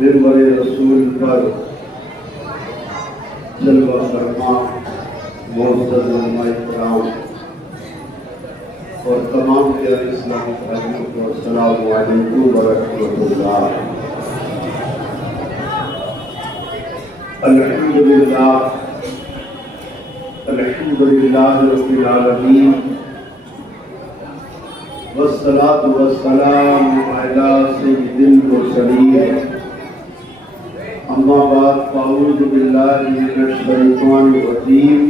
منبر رسول پر جلوہ فرما معزز علماء کرام اور تمام پیارے اسلامی بھائیوں کو السلام علیکم ورحمۃ اللہ۔ الحمدللہ رب العالمین والصلاة والسلام علی سید المرسلین، اما بعد فاعوذ باللہ من الشیطان الرجیم،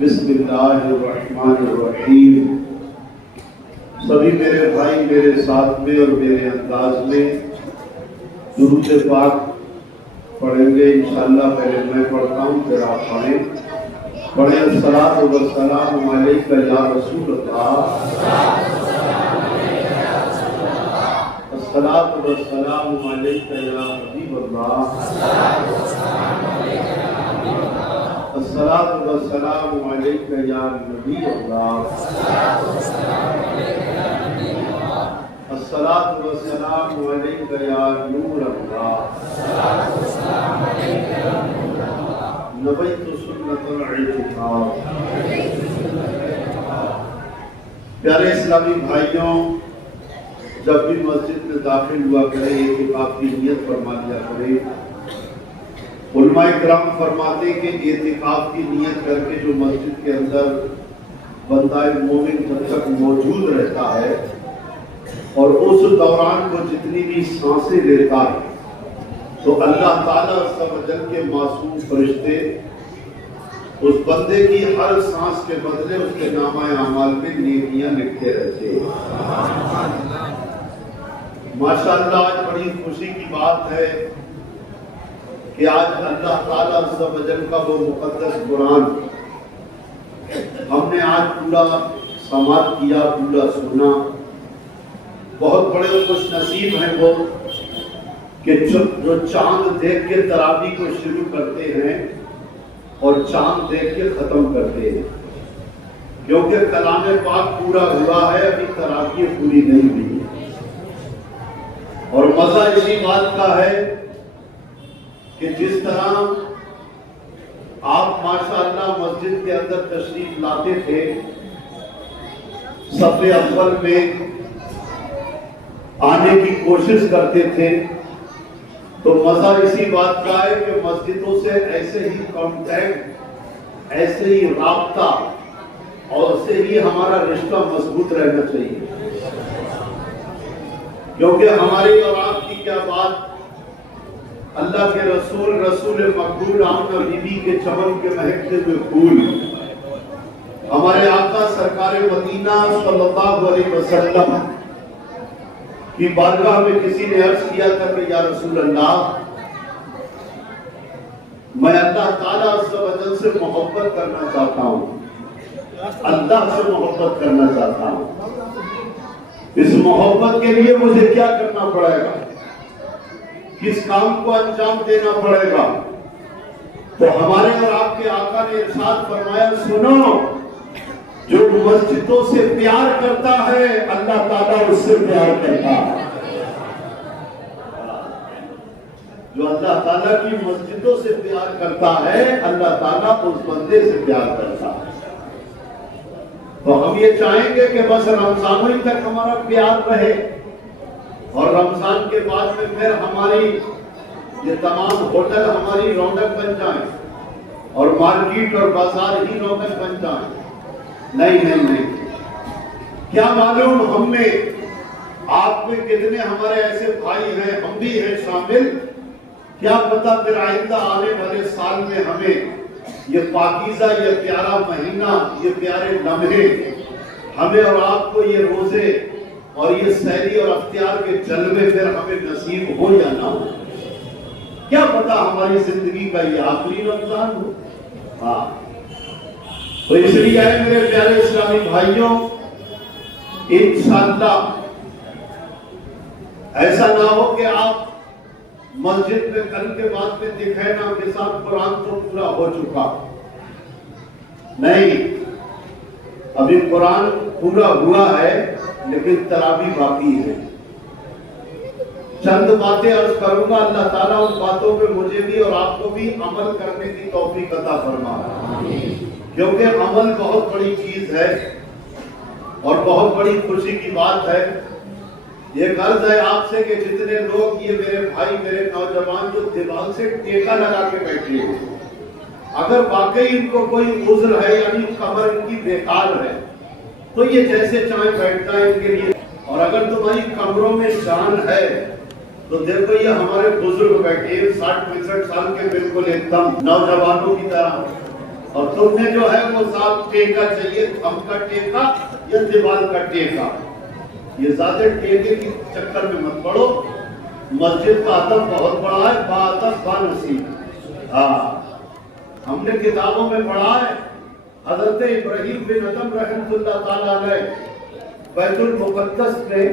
بسم اللہ الرحمن الرحیم۔ سبھی میرے بھائی میرے ساتھ میں اور میرے انداز میں درود پاک پڑھیں گے انشاءاللہ۔ پہلے میں پڑھتا ہوں پھر آپ پڑھیں۔ الصلاۃ والسلام علیک یا رسول اللہ، الصلاۃ والسلام علیک یا حبیب اللہ، الصلاۃ والسلام علیک یا نبی اللہ، الصلاۃ والسلام علیک یا نور اللہ، نبیت سنت الاعتکاف۔ پیارے اسلامی بھائیوں، جب بھی مسجد میں داخل ہوا کرے اعتکاف کی نیت فرما لیا کرے۔ علماء کرام فرماتے کہ اعتکاف کی نیت کر کے جو مسجد کے اندر بندہ مومن جب تک موجود رہتا ہے اور اس دوران وہ جتنی بھی سانسیں لیتا ہے تو اللہ تعالیٰ عز و جل کے معصوم فرشتے اس بندے کی ہر سانس کے بدلے اس کے نامہ اعمال میں نیکیاں لکھتے رہتے ہیں۔ ماشاءاللہ آج بڑی خوشی کی بات ہے کہ آج اللہ تعالیٰ عز و جل کا وہ مقدس قرآن ہم نے آج پورا سماعت کیا، پورا سنا۔ بہت بڑے خوش نصیب ہیں وہ کہ جو چاند دیکھ کے تراویح کو شروع کرتے ہیں اور چاند دیکھ کے ختم کرتے ہیں، کیونکہ کلام پاک پورا ہوا ہے، ابھی تراویح پوری نہیں ہوئی ہے۔ اور مزہ اسی بات کا ہے کہ جس طرح آپ ماشاءاللہ مسجد کے اندر تشریف لاتے تھے، صف اول میں آنے کی کوشش کرتے تھے، تو مزہ اسی بات کا ہے کہ مسجدوں سے ایسے ہی کانٹیکٹ، ایسے ہی رابطہ اور ایسے ہی ہمارا رشتہ مضبوط رہنا چاہیے، کیونکہ ہماری اور آپ کی کیا بات، اللہ کے رسول مقبول آمنہ بی بی کے چمن کے مہکتے ہوئے پھول، ہمارے آقا سرکار مدینہ صلی اللہ علیہ وسلم کی بارگاہ میں کسی نے عرض کیا تھا کہ یا رسول اللہ، میں اللہ تعالیٰ عز و جل سے محبت کرنا چاہتا ہوں، اللہ سے محبت کرنا چاہتا ہوں، اس محبت کے لیے مجھے کیا کرنا پڑے گا، کس کام کو انجام دینا پڑے گا؟ تو ہمارے اور آپ کے آقا نے ارشاد فرمایا، سنو، جو مسجدوں سے پیار کرتا ہے اللہ تعالیٰ اس سے پیار کرتا ہے۔ جو اللہ تعالیٰ کی مسجدوں سے پیار کرتا ہے اللہ تعالیٰ اس بندے سے پیار کرتا ہے۔ تو ہم یہ چاہیں گے کہ بس رمضان ہی تک ہمارا پیار رہے اور رمضان کے بعد میں پھر ہماری یہ تمام ہوٹل ہماری رونق بن جائیں اور مارکیٹ اور بازار ہی رونق بن جائیں۔ نہیں، کیا معلوم ہم میں آپ میں کتنے ہمارے ایسے بھائی ہیں، ہم بھی ہیں شامل، کیا پتہ پھر آئندہ آنے والے سال میں ہمیں یہ پاکیزہ، یہ پیارا مہینہ، یہ پیارے لمحے ہمیں اور آپ کو یہ روزے اور یہ سحری اور اختیار کے جلوے پھر ہمیں نصیب ہو یا نہ ہو، کیا پتہ ہماری زندگی کا یہ آخری رمضان ہو۔ ہاں، تو اس لیے ہے میرے پیارے اسلامی بھائیوں، انشاءاللہ ایسا نہ ہو کہ آپ مسجد میں کل کے بعد میں دکھائے نا کہ صاحب قرآن تو پورا ہو چکا، نہیں، ابھی قرآن پورا ہوا ہے لیکن تراویح باقی ہے۔ چند باتیں عرض کروں گا، اللہ تعالیٰ ان باتوں پہ مجھے بھی اور آپ کو بھی عمل کرنے کی توفیق عطا فرمائے، کیونکہ عمل بہت بڑی چیز ہے اور بہت بڑی خوشی کی بات ہے۔ یہ عرض ہے آپ سے کہ جتنے لوگ، یہ میرے بھائی، میرے نوجوان جو دیوال سے ٹیکا لگا کے بیٹھے ہیں، اگر واقعی ان کو کوئی عذر ہے، یعنی کمر ان کی بیکار ہے، تو یہ جیسے چاہے بیٹھتا ہے ان کے لیے۔ اور اگر تمہاری کمروں میں جان ہے تو دیکھو یہ ہمارے بزرگ بیٹھے 60-65 سال کے، بالکل ایک دم نوجوانوں کی طرح، اور تم نے جو ہے وہ صاحب ٹیکا چاہیے، تھم کا ٹیکا یا دیوال کا ٹیکا۔ یہ زیادہ ٹیکے کی چکر میں مت پڑو، مسجد کا ادب بہت بڑا ہے، با ادب با نصیب۔ ہم نے کتابوں میں پڑھا ہے، حضرت ابراہیم بن ادم رحمۃ اللہ تعالیٰ علیہ بیت المقدس میں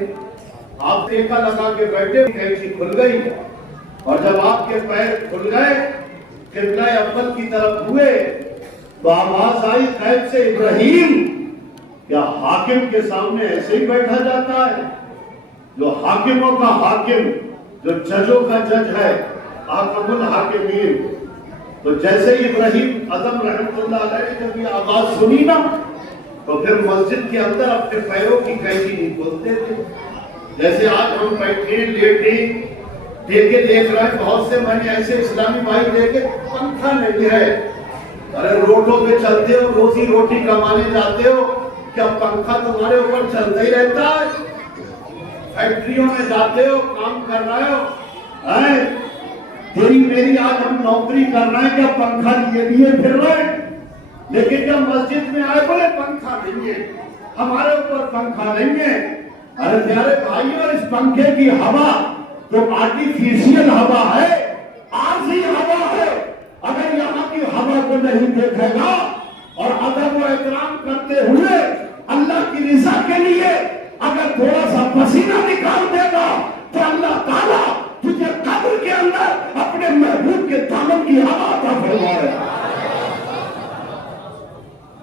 آپ ٹیکا لگا کے بیٹھے، کینچی کھل گئی، اور جب آپ کے پیر کھل گئے، قبلہ اول کی طرف ہوئے، تو آواز آئی غیب سے، ابراہیم، کیا حاکم کے سامنے ایسے ہی بیٹھا جاتا ہے؟ جو حاکموں کا حاکم، جو ججوں کا جج ہے، حاکم الحاکمین۔ تو جیسے ہی ابراہیم اعظم رحمۃ اللہ علیہ نے جب یہ آواز سنی نا، تو پھر مسجد کے اندر اپنے پیروں کی قینچی نہیں کھولتے تھے۔ جیسے آج ہم بیٹھے لیٹے ٹیکے دیکھ رہے ہیں، بہت سے میں نے ایسے اسلامی بھائی دیکھے پنکھا نہیں ہے۔ ارے روڈوں پہ چلتے ہو، روزی روٹی کمانے جاتے ہو، کیا پنکھا تمہارے اوپر چلتا ہی رہتا ہے؟ فیکٹریوں میں جاتے ہو، کام کر رہے ہو، تیری میری آج ہم نوکری کر رہے ہیں، کیا پنکھا لیے پھر رہے ہیں؟ لیکن جب مسجد میں آئے بولے پنکھا نہیں ہے، ہمارے اوپر پنکھا نہیں ہے۔ ارے پیارے بھائیوں، اس پنکھے کی ہوا تو آرٹیفیشل ہوا ہے، عارضی ہوا ہے۔ اگر یہاں کی ہوا کو نہیں دیکھے گا اور ادب و احترام کرتے ہوئے اللہ کی رضا کے لیے اگر تھوڑا سا پسینہ نکال دے گا، تو اللہ تعالیٰ تجھے قبر کے اندر اپنے محبوب کے دامن کی ہوا عطا فرمائے گا۔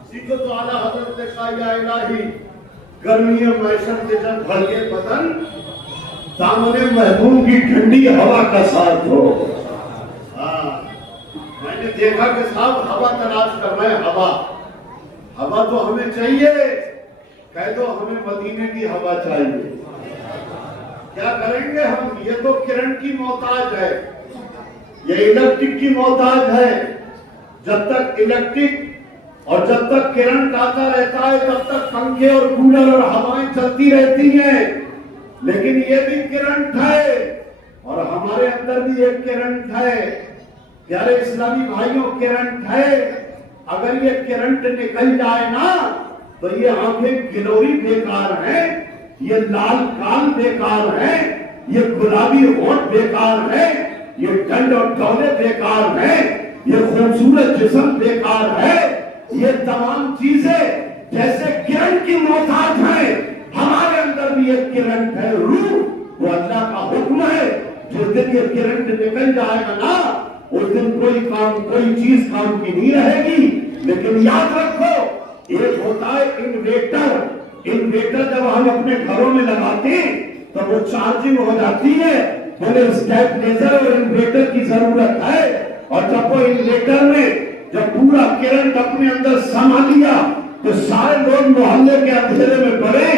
اسی کو تو اعلیٰ حضرت نے کہا، یا الہی، گرمی معیشت کے جب بھلے بدن، دامن محبوب کی ٹھنڈی ہوا کا ساتھ ہو۔ میں نے دیکھا کہ صاحب ہوا تلاش کر رہے ہیں، ہوا تو ہمیں چاہیے، کہہ دو ہمیں مدینے کی ہوا چاہیے۔ کیا کریں گے ہم؟ یہ تو کرنٹ کی محتاج ہے، یہ الیکٹرک کی محتاج ہے۔ جب تک الیکٹرک اور جب تک کرنٹ آتا رہتا ہے، تب تک پنکھے اور کولر اور ہوائیں چلتی رہتی ہیں، لیکن یہ بھی کرنٹ ہے اور ہمارے اندر بھی ایک کرنٹ ہے۔ پیارے اسلامی بھائیوں، کرنٹ ہے، اگر یہ کرنٹ نکل جائے نا تو یہ آنکھیں گلوری بیکار ہیں، یہ لال کان بیکار ہیں، یہ گلابی ہونٹ بیکار ہے، یہ ڈنڈ اور ڈولے بیکار ہیں، یہ خوبصورت جسم بیکار ہے۔ یہ تمام چیزیں جیسے کرنٹ کی محتاج ہیں، ہمارے اندر بھی ایک کرنٹ ہے، روح، وہ اللہ کا حکم ہے۔ جس دن یہ کرنٹ نکل جائے گا نا، اس دن کوئی چیز کام کی نہیں رہے گی۔ لیکن یاد رکھو، ایک ہوتا ہے انویٹر جب ہم اپنے گھروں میں لگاتے ہیں تو وہ چارجنگ ہو جاتی ہے، بولے اسٹیبلائزر اور انویٹر کی ضرورت ہے۔ اور جب وہ انویٹر میں جب پورا کرنٹ اپنے اندر سما لیا تو سارے لوگ محلے کے اندھیرے میں پڑے،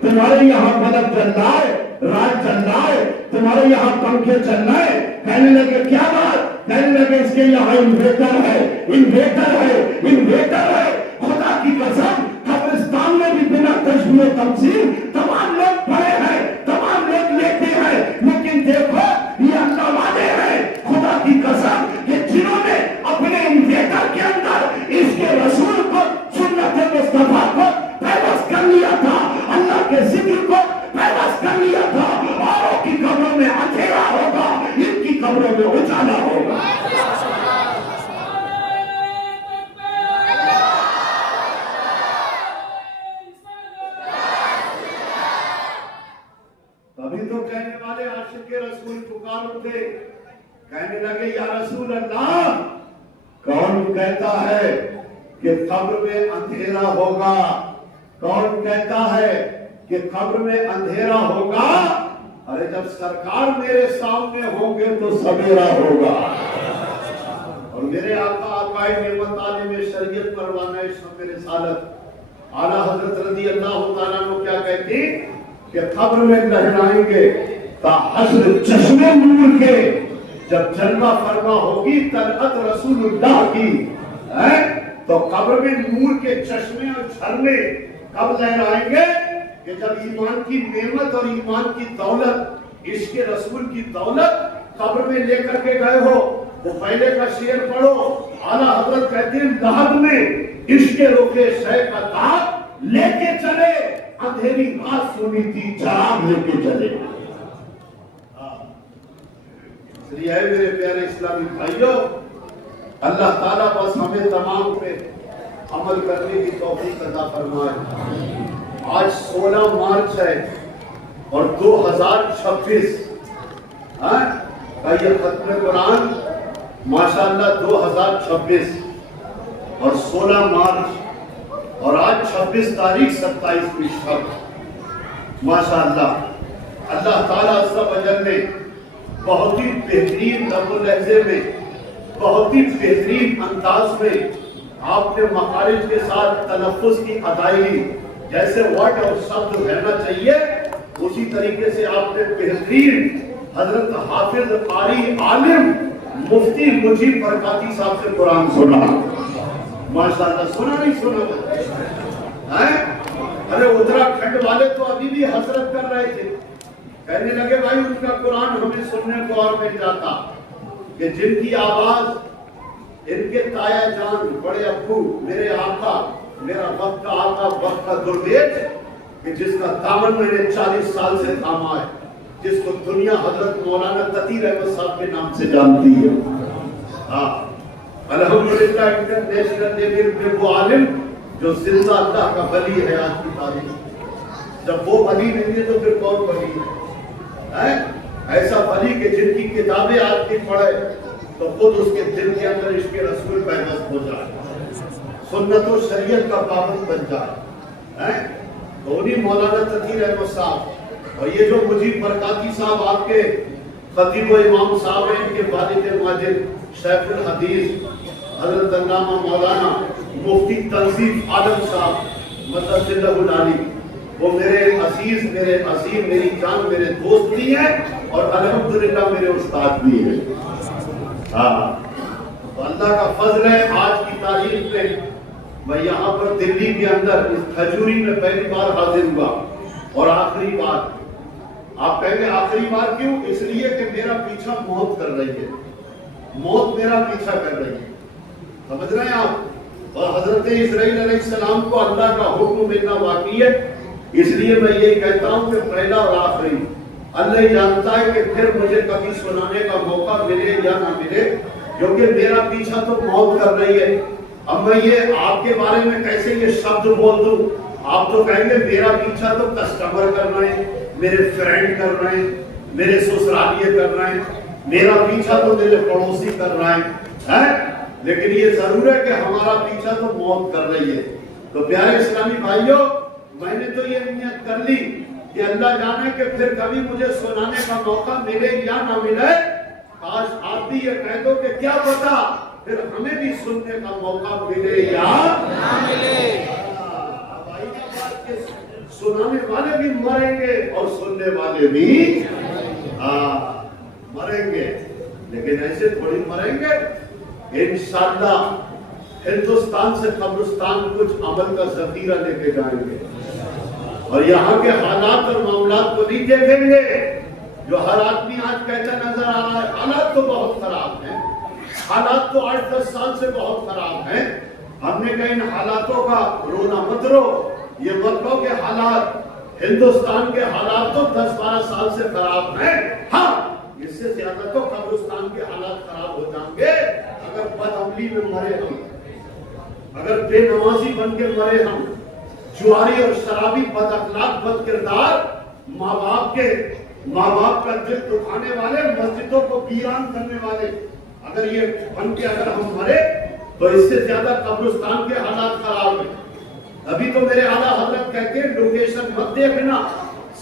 تمہارے یہاں بلب چل رہا ہے، رات چل رہا ہے، تمہارے یہاں پنکھے چل رہے ہیں، کہنے لگے کیا بات؟ کہنے لگے اس کے یہاں انویٹر ہے، انویٹر ہے، انویٹر ہے۔ خدا کی قسم، قبرستان میں بھی بنا تشبیہ و تمثیل تمام لوگ پڑے ہیں، تمام لوگ لیتے ہیں، لیکن دیکھو یہ اللہ والے ہیں، خدا کی قسم، کہ جنہوں نے اپنے انویٹر کے اندر اس کے رسول کو، سنت مصطفیٰ کو پیوست کر لیا تھا، اللہ کے ذکر کو پیوست کر لیا تھا۔ اوروں کی قبروں میں اندھیرا ہوگا، ان کی قبروں میں اجالا ہوگا۔ تبھی تو کہنے والے عاشق رسول پکار اٹھے، کہنے لگے یا رسول اللہ، کون کہتا ہے کہ قبر میں اندھیرا ہوگا؟ کون کہتا ہے کہ قبر میں اندھیرا ہوگا؟ ارے جب سرکار میرے سامنے ہوں گے تو سویرا ہوگا. اور میرے آقا آقائے نعمت عالم شریعت پروانہ شمع رسالت اعلیٰ حضرت رضی اللہ تعالیٰ عنہ کیا کہتے کہ قبر میں لہرائیں گے تا حشر چشمے نور کے. جب جلوہ فرما ہوگی طلعت رسول اللہ کی تو قبر میں نور کے چشمے اور جھرنے کب لہرائیں گے کہ جب ایمان کی نعمت اور ایمان کی دولت عشق رسول کی دولت قبر میں لے کر کے گئے ہو. وہ پہلے کا شعر پڑھو. اعلیٰ حضرت کہتے ہیں لحد میں عشق رخ شے کا تاج لے کے چلے, اندھیری رات سونی تھی چراغ لے کے چلے. اس لیے اے میرے پیارے اسلامی بھائیوں, اللہ تعالیٰ بس ہمیں تمام پہ عمل کرنے کی توفیق عطا فرمائے. آج 16 مارچ ہے اور 2026 کا یہ ختم قرآن ماشاءاللہ 2026 اور 16 مارچ اور آج 26 تاریخ 27 شب ماشاءاللہ. اللہ تعالیٰ عز و جل نے بہت ہی بہترین لفظ و لہجے میں, بہت ہی بہترین انداز میں آپ نے مخارج کے ساتھ تلفظ کی ادائیگی, جیسے ورڈ اور شبد رہنا چاہیے اسی طریقے سے آپ نے بہترین حضرت حافظ قاری عالم مفتی مجیب برکاتی صاحب سے قرآن سنا. ماشاءاللہ سنا نہیں سنا؟ ارے اتراکھنڈ والے تو ابھی بھی حسرت کر رہے تھے, کہنے لگے بھائی ان کا قرآن ہمیں سننے کو اور مل جاتا کہ جن کی آواز ان کے تایا جان بڑے ابو میرے آقا, میرا وقت کا آقا, وقت کا درویش, کہ جس کا دامن میں نے 40 سال سے تھاما ہے, جس کو دنیا حضرت مولانا تقی احمد صاحب کے نام سے جانتی ہے. الحمدللہ انٹرنیشنل لیول پہ وہ عالم جو زندہ اللہ کا ولی ہے آج کی تاریخ. جب وہ ولی نہیں ہے تو پھر کون ولی ہے؟ ایسا ولی کہ جن کی کتابیں آپ کی پڑھے تو خود اس کے دل کے اندر عشق رسول پیوست ہو جائے, سنت و شریعت کا پابند بن جائے. تو انہیں مولانا تقی احمد صاحب اور یہ جو مجیب برکاتی صاحب آپ کے خطیب و امام صاحب ہیں, ان کے والد ماجد شیخ الحدیث حضرت علامہ مولانا مفتی تنظیف عالم صاحب مدد اللہ العالی, وہ میرے عزیز, میرے عظیم, میری جان, میرے دوست بھی ہیں اور الحمدللہ میرے استاد بھی ہیں. تو اللہ کا فضل ہے آج کی تاریخ میں میں یہاں پر دلی کے اندر اس کھجوری میں پہلی بار حاضر ہوا اور آخری بار. آپ کہیں گے آخری بار کیوں؟ اس لیے کہ میرا پیچھا موت کر رہی ہے, موت میرا پیچھا کر رہی ہے, سمجھ رہے ہیں آپ. اور حضرت اسرائیل علیہ السلام کو اللہ کا حکم ملنا واقعی ہے, اس لیے میں یہی کہتا ہوں کہ پہلا اور آخری اللہ ہی جانتا ہے کہ پھر مجھے کبھی سنانے کا موقع ملے یا نہ ملے, کیونکہ میرا پیچھا تو موت کر رہی ہے. اب میں یہ آپ کے بارے میں کیسے یہ شبد بول دوں؟ آپ تو کہیں گے میرا پیچھا تو کسٹمر کر رہے ہیں, میرے فرینڈ کر رہے ہیں, میرے سسرالیے کر رہے ہیں, میرا پیچھا تو میرے پڑوسی کر رہے ہیں, لیکن یہ ضرور ہے کہ ہمارا پیچھا تو موت کر رہی ہے. تو پیارے اسلامی بھائیوں, میں نے تو یہ نیت کر لی کہ اللہ جانے کہ پھر کبھی مجھے سنانے کا موقع ملے یا نہ ملے, کاش آپ بھی یہ کہہ دو کہ کیا پتا پھر ہمیں بھی سننے کا موقع ملے یا نہ ملے. سنانے والے بھی مریں گے اور سننے والے بھی مریں گے, لیکن ایسے تھوڑی مریں گے. انشاءاللہ ہندوستان سے قبرستان کچھ عمل کا ذخیرہ لے کے جائیں گے اور یہاں کے حالات اور معاملات کو نہیں دیکھیں گے جو ہر آدمی آج کہتا نظر آ رہا ہے. حالات تو بہت خراب ہیں, حالات تو 8-10 سال سے بہت خراب ہیں. ہم نے کہا ان حالاتوں کا رونا مت رو, یہ مت کہو کہ حالات ہندوستان کے حالات تو 10-12 سال سے خراب ہیں. ہاں اس سے زیادہ تو قبرستان کے حالات خراب ہو جائیں گے اگر بدعملی میں مرے ہم, اگر بے نمازی بن کے مرے ہم, جواری اور شرابی, بد اخلاق, بد کردار, ماں باپ کا دل دکھانے والے, مسجدوں کو ویران کرنے والے, اگر یہ بن کے اگر ہم مرے تو اس سے زیادہ قبرستان کے حالات خراب ہیں. ابھی تو میرے اعلیٰ حضرت کہتے ہیں لوکیشن مت دیکھنا,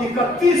31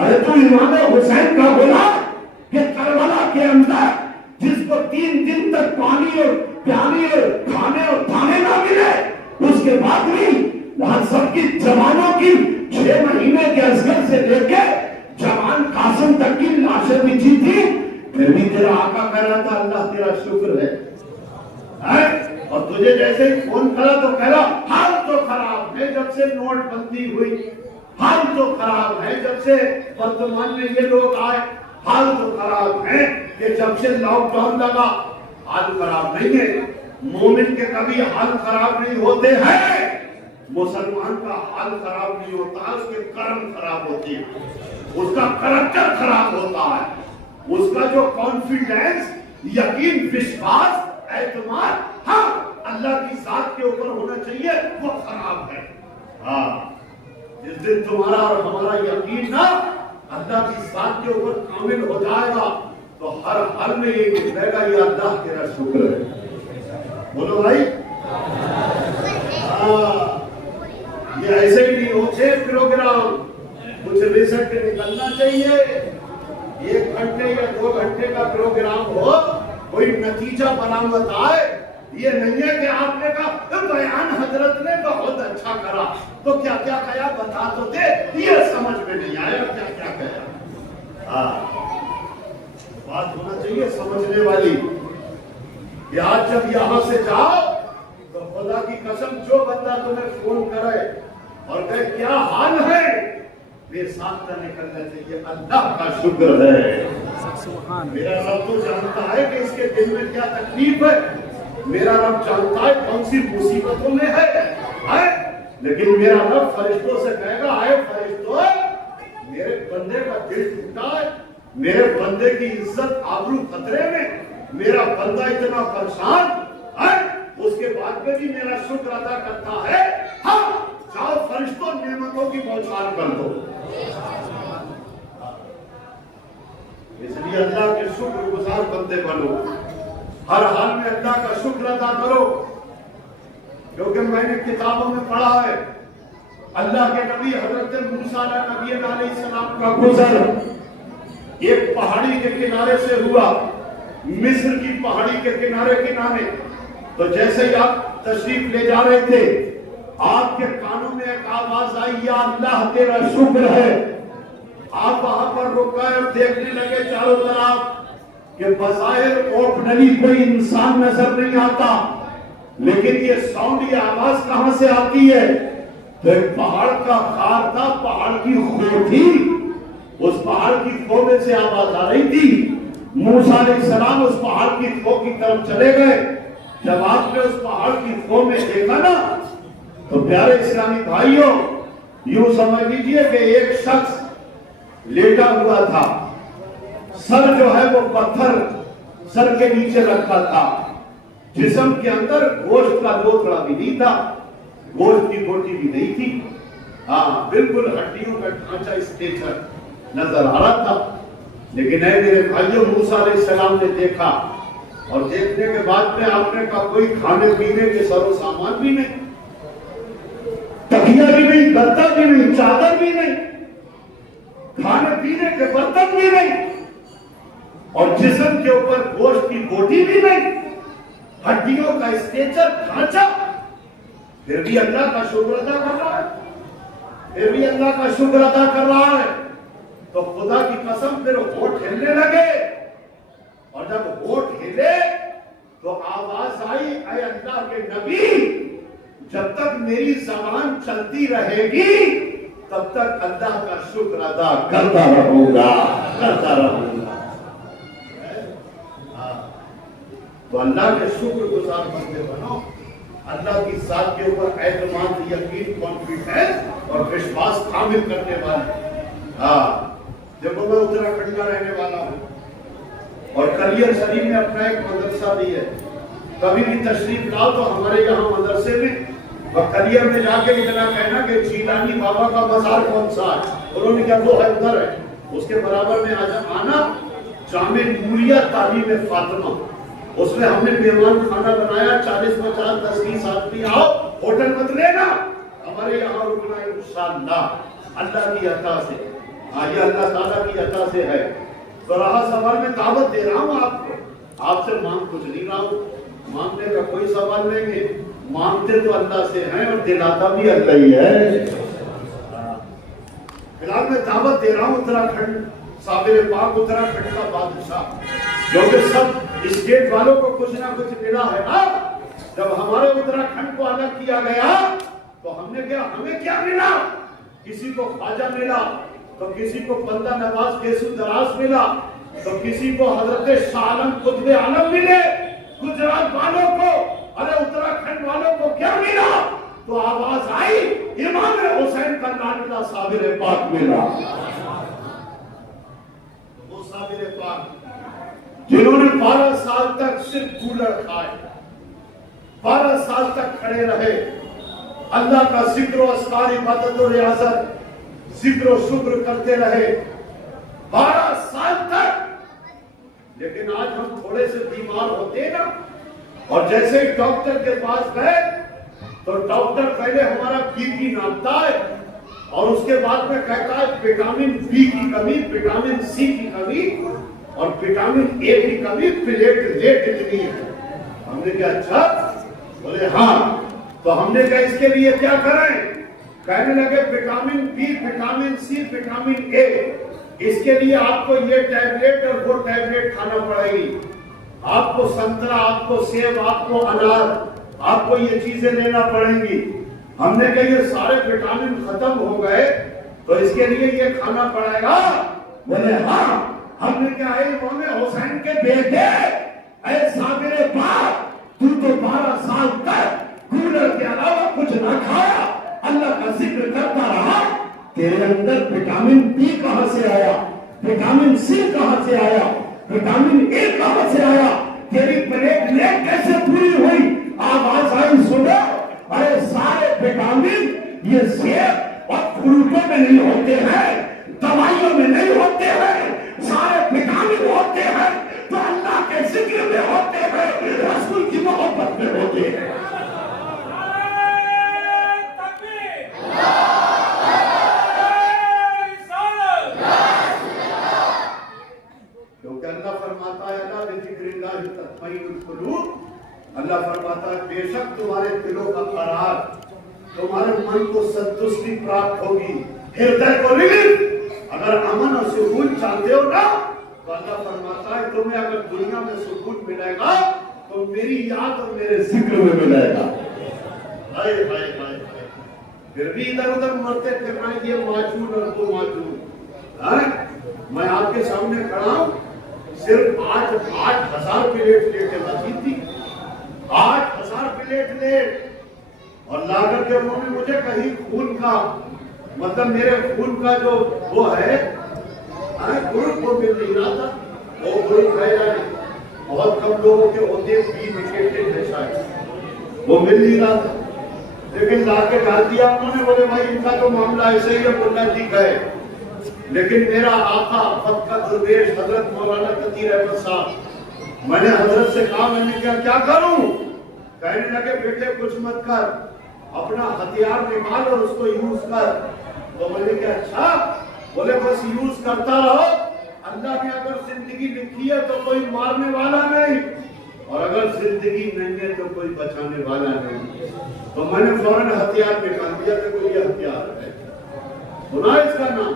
ارے تو امام حسین کا بولا کہ کربلا کے اندر جس کو 3 دن تک پانی اور پیانی اور کھانے اور دانے نہ ملے، اس کے بعد بھی سب کی جوانوں کی 6 مہینے کے اصغر سے لے کے جوان قاسم تک کی لاشیں بچھی تھی، پھر بھی تیرا آقا کہہ رہا تھا اللہ تیرا شکر ہے۔ اور تجھے جیسے ہی فون کرا تو کہہ رہا حال تو خراب ہے جب سے نوٹ بندی ہوئی، حال تو خراب ہے جب سے ورتمان میں یہ لوگ آئے، حال تو خراب ہے کہ جب سے لاک ڈاؤن لگا۔ حال خراب نہیں ہے، مومن کے کبھی حال خراب نہیں ہوتے ہیں، مسلمان کا حال خراب نہیں ہوتا، اس کے کرم خراب ہوتی ہے، اس کا کریکٹر خراب ہوتا ہے، اس کا جو کانفیڈنس، یقین، وشواس، اعتماد ہاں اللہ کی ذات کے اوپر ہونا چاہیے، وہ خراب ہے۔ ہاں جس دن تمہارا اور ہمارا یقین نا اللہ کی ذات کے اوپر کامل ہو جائے گا تو ہر حال میں یہ نکلے گا یہ اللہ تیرا شکر ہے۔ بولو بھائی، یہ ایسے ہی نہیں ہوتے پروگرام، کچھ ریزلٹ نکلنا چاہیے۔ 1 گھنٹے یا 2 گھنٹے کا پروگرام ہو، کوئی نتیجہ برآمد آئے، یہ نہیں ہے کہ آپ نے کہا بیان حضرت نے بہت اچھا کرا تو کیا کیا کہا بتا تو دے، یہ سمجھ میں نہیں آیا کیا کیا کہا۔ بات ہونا چاہیے سمجھنے والی کہ آج جب یہاں سے جاؤ تو خدا کی قسم جو بندہ تمہیں فون کرے اور کہے کیا حال ہے، بے ساختہ نکلنا چاہیے اللہ کا شکر ہے۔ میرا رب تو جانتا ہے کہ اس کے دل میں کیا تکلیف ہے، میرا رب جانتا ہے کون سی مصیبتوں میں ہے، لیکن میرا رب فرشتوں سے کہے گا اے فرشتوں، میرے بندے کا دل ٹوٹا ہے، میرے بندے کی عزت آبرو خطرے میں، میرا بندہ اتنا پریشان ہے، اس کے بعد میں بھی میرا شکر ادا کرتا ہے، ہاں جاؤ فرشتوں نعمتوں کی بوچھار کر دو۔ اس لیے اللہ کے شکر گزار بندے بنو، ہر حال میں اللہ کا شکر ادا کرو، کیونکہ میں نے کتابوں میں پڑھا ہے اللہ کے نبی حضرت موسیٰ علیہ السلام کا گزر ایک پہاڑی کے کنارے سے ہوا، مصر کی پہاڑی کے کنارے، تو جیسے ہی آپ تشریف لے جا رہے تھے آپ کے کانوں میں ایک آواز آئی یا اللہ تیرا شکر ہے۔ آپ وہاں پر رک گئے اور دیکھنے لگے چاروں طرف کہ بظاہر اوپنلی کوئی انسان نظر نہیں آتا، لیکن یہ ساؤنڈ، یہ آواز کہاں سے آتی ہے؟ تو ایک پہاڑ کا خار تھا، پہاڑ کی خو تھی، اس پہاڑ کی خو میں سے آواز آ رہی تھی۔ موسیٰ علیہ السلام اس پہاڑ کی خو کی طرف چلے گئے، جب آپ نے اس پہاڑ کی خو میں دیکھا نا تو پیارے اسلامی بھائیوں یوں سمجھ لیجئے کہ ایک شخص لیٹا ہوا تھا، سر جو ہے وہ پتھر سر کے نیچے رکھا تھا، جسم کے اندر گوشت کا لوتھڑا بھی نہیں تھا، گوشت کی بوٹی بھی نہیں تھی، ہاں بالکل ہڈیوں کا ڈھانچہ اسٹیچر نظر آ رہا تھا۔ لیکن اے میرے بھائیوں موسیٰ علیہ السلام نے دیکھا، اور دیکھنے کے بعد میں آپ نے کہا کوئی کھانے پینے کے سر و سامان بھی نہیں، تکیہ بھی نہیں، گدا بھی نہیں، چادر بھی نہیں، کھانے پینے کے برتن بھی نہیں، اور جسم کے اوپر گوشت کی بوٹی بھی نہیں، ہڈیوں کا اسٹیچر ڈھانچہ، پھر بھی اللہ کا شکر ادا کر رہا ہے، پھر بھی اللہ کا شکر ادا کر رہا ہے۔ تو خدا کی قسم پھر ہونٹ ہلنے لگے، اور جب ہونٹ ہلے تو آواز آئی اے اللہ کے نبی، جب تک میری زبان چلتی رہے گی تب تک اللہ کا شکر ادا کرتا رہوں گا، کرتا رہوں گا۔ تو اللہ کے شکر گزار بندے بنو، اللہ کی ذات کے اوپر اعتماد، یقین، کانفیڈنس اور وشواس کامل کرنے والے۔ ہاں دیکھو میں اتراکھنڈ کا رہنے والا ہوں اور کلیئر شریف میں اپنا ایک مدرسہ بھی ہے، کبھی بھی تشریف لاؤ تو ہمارے یہاں مدرسے میں اور کلیئر میں جا کے اتنا کہنا کہ جیلانی بابا کا مزار کون سا ہے، انہوں نے کیا وہ ہے ادھر ہے، اس کے برابر میں آنا جامع نوریہ تعلیم فاطمہ، اس میں ہم نے مہمان کھانا بنایا، 40، 50، 10، 20 آدمی آؤ، ہوٹل مت لینا، ہمارے یہاں رکنا ہے انشاءاللہ اللہ کی عطا سے۔ یہ اللہ تعالیٰ کی عطا سے ہے. تو رہا سوال میں دعوت دے رہا ہوں آپ کو, آپ سے مانگ کچھ نہیں رہا ہوں, مانگنے کا کوئی سوال نہیں ہے, مانگتے تو اللہ سے ہیں اور دلاتا بھی اللہ ہی ہے. فی الحال میں دعوت دے رہا ہوں اتراکھنڈ, صابر پاک اتراکھنڈ کا بادشاہ, کیونکہ سب اسٹیٹ والوں کو کچھ نہ کچھ ملا ہے نا. جب ہمارے اتراکھنڈ کو الگ کیا گیا تو ہمیں کیا ملا؟ کسی کو خواجہ ملا, تو کسی کو بندہ نواز گیسو دراز ملا, تو کسی کو حضرت شاہ عالم قطب عالم ملے. گجرات والوں کو, ارے اتراکھنڈ والوں کو کیا ملا؟ تو آواز آئی امام حسین کا لاڈلا صابر پاک ملا. وہ صابر پاک جنہوں نے 12 سال تک صرف کولر کھائے, 12 سال تک کھڑے رہے, اللہ کا ذکر و اذکار عبادت و ریاضت ذکر و شکر کرتے رہے 12 سال تک. لیکن آج ہم تھوڑے سے بیمار ہوتے نا, اور جیسے ہی ڈاکٹر کے پاس گئے تو ڈاکٹر پہلے ہمارا بی پی ناپتا ہے اور اس کے بعد میں کہتا ہے وٹامن بی کی کمی, وٹامن سی کی کمی اور وٹامن اے کی کمی, پلیٹلیٹ اتنی ہے. ہم نے کہا اچھا, بولے ہاں. تو ہم نے کہا اس کے لیے کیا کریں؟ کہنے لگے vitamin B, vitamin C, vitamin A, اس کے لیے آپ کو یہ ٹیبلیٹ اور وہ ٹیبلیٹ کھانا پڑے گی. آپ کو سنترا, آپ کو سیب, آپ کو انار, آپ کو یہ چیزیں لینا پڑیں گی. ہم نے کہا یہ سارے وٹامن ختم ہو گئے تو اس کے لیے یہ کھانا پڑے گا. بولے ہاں. ہم نے کہا اے امام حسین کے بیٹے, اے صابر پاک, تو 12 سال تک کولر کے علاوہ کچھ نہ کھایا, اللہ کا ذکر کرتا رہا, تیرے اندر وٹامن بی کہاں سے آیا, وٹامن سی کہاں سے آیا, وٹامن اے کہاں سے آیا, تیری پلیٹلیٹ کیسے پوری ہوئی؟ آواز آئی سنو, ارے سارے وٹامن یہ سیب اور فروٹوں میں نہیں ہوتے ہیں, دوائیوں میں نہیں ہوتے ہیں, سارے وٹامن ہوتے ہیں تو اللہ کے ذکر میں ہوتے ہیں, رسول کی محبت میں ہوتے ہیں. اللہ فرماتا ہے بے شک تمہارے دلوں کا قرار, تمہارے من کو سنتشٹی پراپت ہوگی, ہردے کو ریلیف. اگر امن اور سکون چاہتے ہو نا تو اللہ فرماتا ہے تمہیں اگر دنیا میں سکون ملے گا تو میری یاد اور میرے ذکر میں ملے گا. ہائے ہائے ہائے, پھر بھی ادھر ادھر مرتے پھرنا یہ ماجون اور وہ ماجون. میں آپ کے سامنے کھڑا ہوں, صرف 8,000 پلیٹ لیٹیں بچی تھی, 8,000 پلیٹ لیٹ, اور لا کر کے انہوں نے مجھے کہیں خون کا مطلب میرے خون کا جو وہ ہے گروپ وہ مل نہیں رہا تھا. وہ گروپ ہے یعنی بہت کم لوگوں کے ہوتے بھی نگیٹڈ ہے شاید, وہ مل نہیں رہا تھا. لیکن لا کے ڈال دیا انہوں نے, بولے بھائی ان کا تو معاملہ ایسے ہی ہے, بولنا ٹھیک ہے. لیکن میرا آقا خود کا درویش حضرت مولانا تقی احمد صاحب, میں نے حضرت سے کہا, میں نے کیا کروں؟ کہنے لگے بیٹے کچھ مت کر, اپنا ہتھیار نکال اور اس کو یوز کر. تو میں نے کہا اچھا. بولے بس یوز کرتا رہو, اللہ نے اگر زندگی لکھی ہے تو کوئی مارنے والا نہیں, اور اگر زندگی نہیں ہے تو کوئی بچانے والا نہیں. تو میں نے فوراً ہتھیار نکال دیا کہ کوئی یہ ہتھیار ہے. سنا اس کا نام؟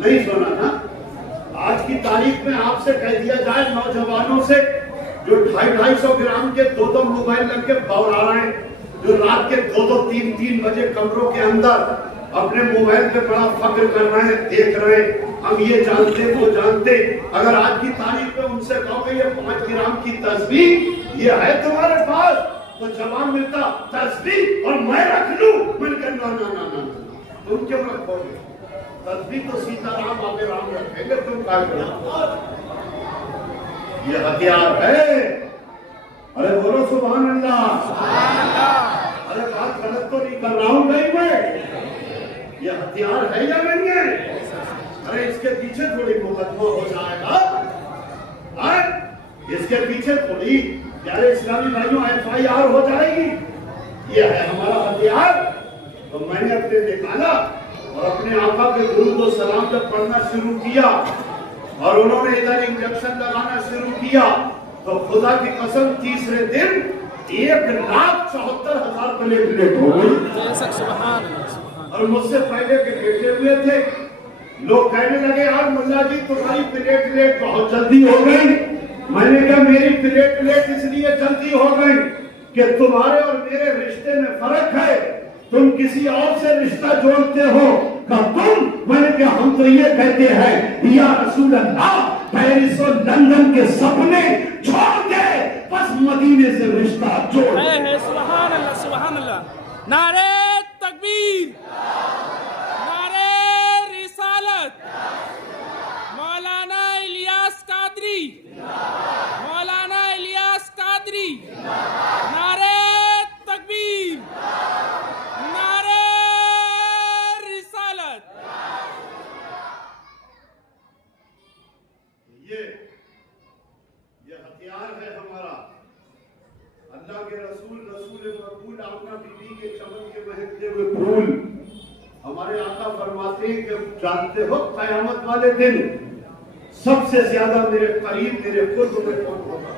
نہیں سنا نا. آج کی تاریخ میں آپ سے کہہ دیا جائے نوجوانوں سے جو 250 گرام کے 2 موبائل لگ کے بورا رہے ہیں, جو رات کے 2 3 بجے کمروں کے اندر اپنے موبائل پہ بڑا فخر کر رہے ہیں, دیکھ رہے ہیں ہم یہ جانتے وہ جانتے. اگر آج کی تاریخ میں ان سے کہو کہ یہ 5 گرام کی تسبیح یہ ہے تمہارے پاس, تو جواب ملتا تسبیح اور میں رکھ لوں. میں نے کہا نا تم کیوں رکھو گے؟ تسبیح تو سیتا رام آبے رام رکھیں گے, تم کیا کرو؟ یہ ہتھیار ہے. ارے بولو سبحان اللہ. ارے بات غلط تو نہیں کر رہا ہوں نہیں میں, یہ ہتھیار ہے یا نہیں ہے؟ ارے اس کے پیچھے تھوڑی مقدمہ ہو جائے گا, اس کے پیچھے تھوڑی پیارے اسلامی بھائیوں FIR ہو جائے گی. یہ ہے ہمارا ہتھیار. تو میں نے اپنے نکالا اور اپنے آقا پہ درود و سلام جب پڑھنا شروع کیا اور انہوں نے ادھر انجیکشن لگانا شروع کیا تو خدا کی قسم تیسرے دن 1,74,000 پلیٹلیٹ ہو گئی. اور مجھ سے پہلے کے بیٹھے ہوئے تھے لوگ کہنے لگے یار ملا جی تمہاری پلیٹلیٹ بہت جلدی ہو گئی. میں نے کہا میری پلیٹلیٹ اس لیے جلدی ہو گئی کہ تمہارے اور میرے رشتے میں فرق ہے. تم کسی اور سے رشتہ جوڑتے ہو کہ تم. میں نے کہا ہم تو یہ کہتے ہیں یا رسول اللہ پیرس اور لندن کے سپنے چھوڑ دے بس مدینے سے رشتہ جوڑ دے. سبحان اللہ سبحان اللہ. نعرہ تکبیر، نعرہ رسالت، مولانا الیاس قادری، مولانا الیاس قادری. نعرہ تکبیر، نعرہ رسالت. یہ ہتھیار ہے ہمارا. اللہ کے رسول رسول مقبول آمنہ بی بی کے چمن کے مہکتے ہوئے پھول. ہمارے آقا فرماتے ہیں کہ جانتے ہو قیامت والے دن سب سے زیادہ میرے قریب میرے قرب میں کون ہوگا؟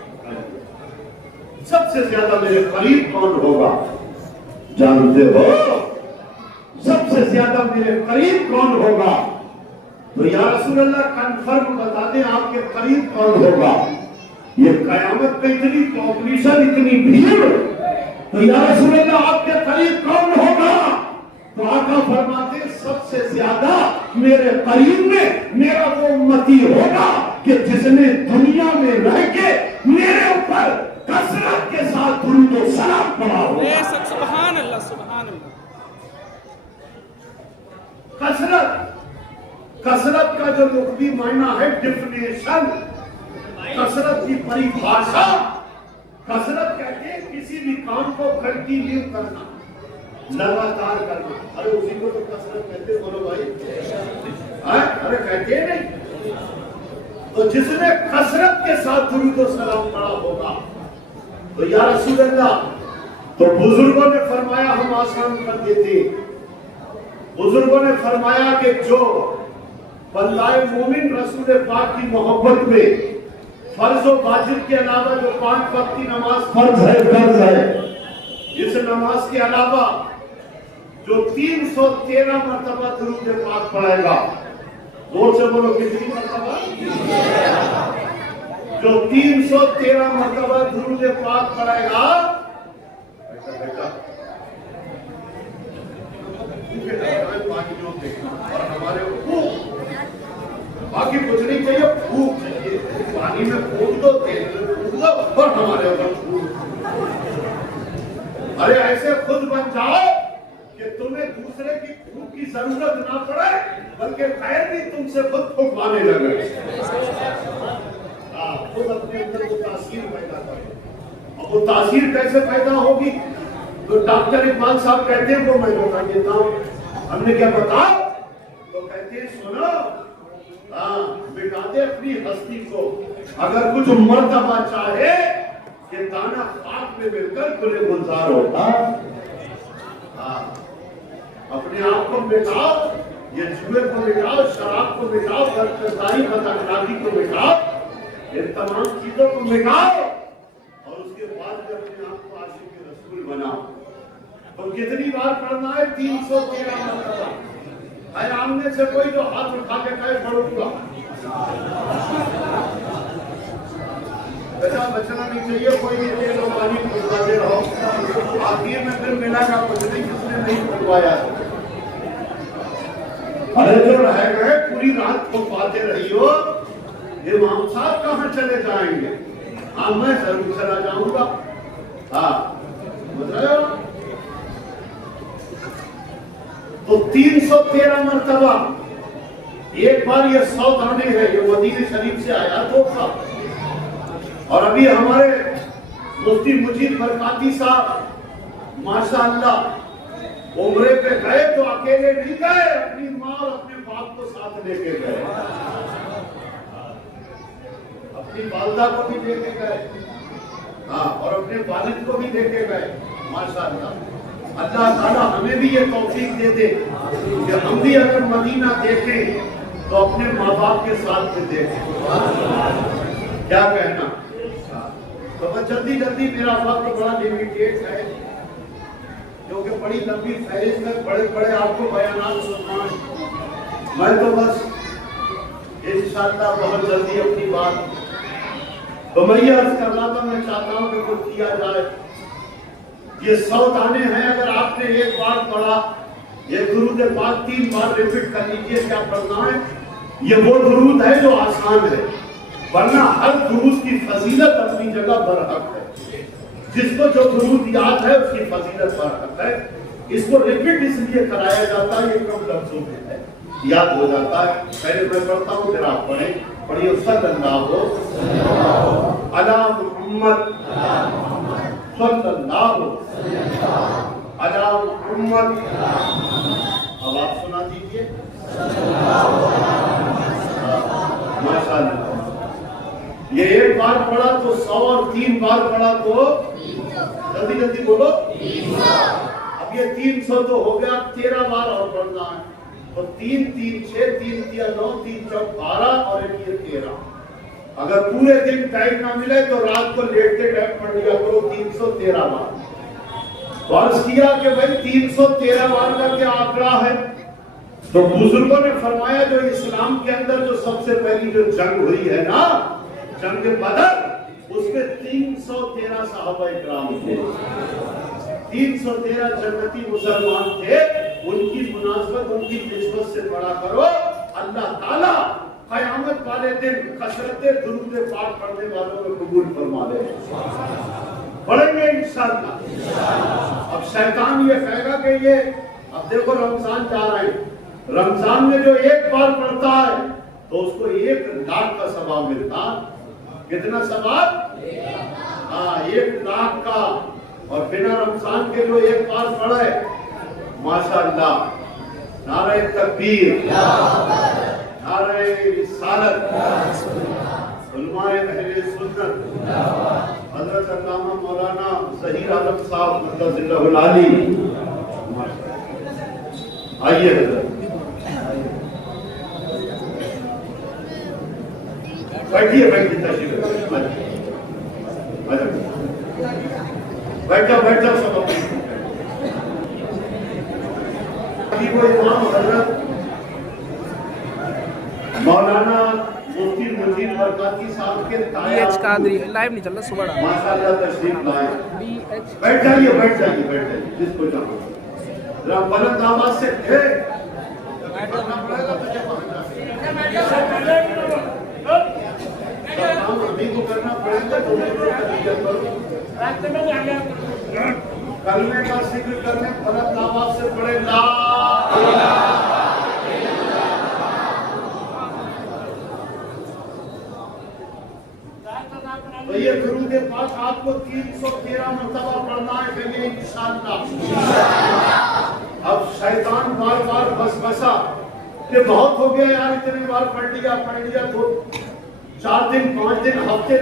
سب سے زیادہ میرے قریب کون ہوگا؟ جانتے ہو سب سے زیادہ میرے قریب کون ہوگا؟ تو یا رسول اللہ کنفرم بتا دیں آپ کے قریب کون ہوگا؟ یہ قیامت میں اتنی پاپولیشن اتنی بھیڑ تو یا رسول اللہ آپ کے قریب کون ہوگا؟ تو آقا فرماتے سب سے زیادہ میرے قریب میں میرا وہ امتی ہوگا کہ جس نے دنیا میں رہ کے میرے اوپر کثرت کے ساتھ درود و سلام پڑھا ہوگا. سبحان اللہ سبحان اللہ. کثرت کا جو لغوی معنی ہے ڈیفینیشن، کثرت کی پریبھاشا. کثرت کہتے ہیں کسی بھی کام کو کنٹینیو کرنا، لگاتار کرنا. ارے اسی کو تو کثرت کہتے ہیں. بولو بھائی ارے کہتے ہیں نہیں. تو جس نے کثرت کے ساتھ درود و سلام پڑھا ہوگا تو یا رسول اللہ تو بزرگوں نے فرمایا ہم آسان کر دیتے. بزرگوں نے فرمایا کہ جو بندہ مومن رسول پاک کی محبت میں فرض و واجب کے علاوہ جو 5 وقت کی نماز فرض ہے اس نماز کے علاوہ جو 313 مرتبہ درود پاک پڑھے گا. زور سے بولو کتنی مرتبہ؟ جو 313 مرتبہ درود پاک پڑھے گا. اور ہمارے باقی کچھ نہیں چاہیے، بھوک چاہیے. پانی میں پھونک دو، تیل میں پھونک دو اور ہمارے اوپر پھونک. ارے ایسے خود بن جاؤ کہ تمہیں دوسرے کی بھوک کی ضرورت نہ پڑے بلکہ خیر بھی تم سے خود پھونکوانے لگے. خود اپنے اندر وہ تاثیر پیدا کرے. اور وہ تاثیر کیسے پیدا ہوگی؟ تو ڈاکٹر اقبال صاحب کہتے ہیں وہ میں بتا دیتا ہوں. ہم نے کیا بتاؤ تو کہتے ہیں سنو مٹا دے اپنی ہستی کو اگر کچھ مرتبہ چاہے کہ دانا خاک میں مل کر کھلے گلزار ہوتا. اپنے آپ کو مٹاؤ، یہ جوئے کو مٹاؤ، شراب کو مٹاؤ، بدکرداری بداخلاقی کو مٹاؤ، ان تمام چیزوں کو مٹاؤ اور اس کے بعد اپنے آپ کو عاشق رسول بناؤ. تو کتنی بار پڑھنا ہے؟ 313 مرتبہ. ہے آمنے سے کوئی جو ہاتھ اٹھا کے کہے پڑھوں گا. بیٹا بچنا نہیں چاہیے، کوئی نہیں تیل و پانی پڑھواتے رہو. آخر میں پھر ملا کا کچھ نہیں جس نے نہیں پڑھوایا. ارے جو رہ گئے پوری رات کو پاتے رہی ہو. امام صاحب کہاں چلے جائیں گے؟ ہاں میں ضرور چلا جاؤں گا. بتاؤ تو 313 مرتبہ. ایک بار یہ 100 دانے ہیں، یہ مدینہ شریف سے آیا تھا. اور ابھی ہمارے مفتی مجید برکاتی صاحب ماشاءاللہ عمرے پہ گئے تو اکیلے نہیں گئے، اپنی ماں اور اپنے باپ کو ساتھ لے کے گئے، اپنی والدہ کو بھی لے کے گئے اور اپنے والد کو بھی لے کے گئے. ماشاءاللہ اللہ تعالیٰ ہمیں بھی یہ توفیق دے دے کہ ہم بھی اگر مدینہ دیکھیں تو اپنے ماں باپ کے ساتھ میں دیکھیں. کیا کہنا؟ تو بس جلدی جلدی، میرا وقت بڑا لمیٹیڈ ہے کیونکہ بڑی لمبی فہرست میں بڑے بڑے آپ کو بیانات سننا ہے. میں تو بس انشاءاللہ بہت جلدی اپنی بات تو میں یہ عرض کر رہا تھا، میں چاہتا ہوں کہ کچھ کیا جائے. یہ 100 دانے ہیں، اگر آپ نے ایک بار پڑھا، یہ درود پاک 3 بار ریپیٹ کر لیجئے. کیا پڑھنا ہے؟ یہ وہ درود ہے جو آسان ہے، ورنہ ہر درود کی فضیلت اپنی جگہ برحق ہے. جس کو جو درود یاد ہے اس کی فضیلت برحق ہے. اس کو ریپیٹ اس لیے کرایا جاتا ہے، یہ کم لفظوں میں ہے، یاد ہو جاتا ہے. پہلے میں پڑھتا ہوں پھر آپ پڑھیں. پڑھیے صلی اللہ علی محمد صلی اللہ علی محمد. اب آپ سنا دیجئے. ماشاء اللہ. یہ ایک بار پڑھا تو 100 اور 3 بار پڑھا تو جلدی جلدی بولو. اب یہ 300 تو ہو گیا، 13 بار اور پڑھنا ہے. تو 3 3 6 3 3 9 3 4 12 اور یہ 13. اگر پورے دن ٹائم نہ ملے تو رات کو لیٹتے ٹائم پڑھ لیا کرو 313 بار. عرض کیا کہ بھائی 313 بار کا کیا آنکڑا ہے؟ تو بزرگوں نے فرمایا جو اسلام کے اندر جو سب سے پہلی جو جنگ ہوئی ہے نا، جنگ بدر، اس میں 313 صحابہ اکرام تھے. 313 جنتی مسلمان تھے. ان کی مناسبت، ان کی نسبت سے پڑھا کرو. اللہ تعالیٰ قیامت والے دن کثرت درود پاک پڑھنے والوں کو قبول فرما لے. پڑھیں گے انشاءاللہ. اب شیطان یہ کہے گا کہ یہ اب دیکھو رمضان جا رہے ہیں، رمضان میں جو ایک بار پڑھتا ہے تو اس کو 1 لاکھ کا ثواب ملتا. کتنا ثواب؟ 1 لاکھ کا. اور بنا رمضان کے جو ایک بار پڑھے، ماشاءاللہ، نعرہ تکبیر، نعرہ رسالت، علماء اہل سنت، حضرت علامہ مولانا ظہیر عالم صاحب مدد اللہ العالی. آئیے حضرت بیٹھیے. بیٹھیے تشریف بیٹھا سب وہ امام حضرت مولانا مفتی مجید برکاتی صاحب کے BH قادری لائیو نہیں چل رہا صبح. ماشاءاللہ تشریف لائے. بیٹھ جائیے. جس کو چاہو ذرا بلند آواز سے ابھی کو کرنا پڑے گا. کلمے کا ذکر کرنے بلند آواز سے پڑھے لا الہ. تو یہ درود پاک آپ کو 313 مرتبہ پڑھنا ہے کہ یہ انشاءاللہ. اب شیطان بار بار بسا کہ بہت ہو گیا یار، اتنے بار پڑھ لیا تو 4 دن 5 دن ہفتے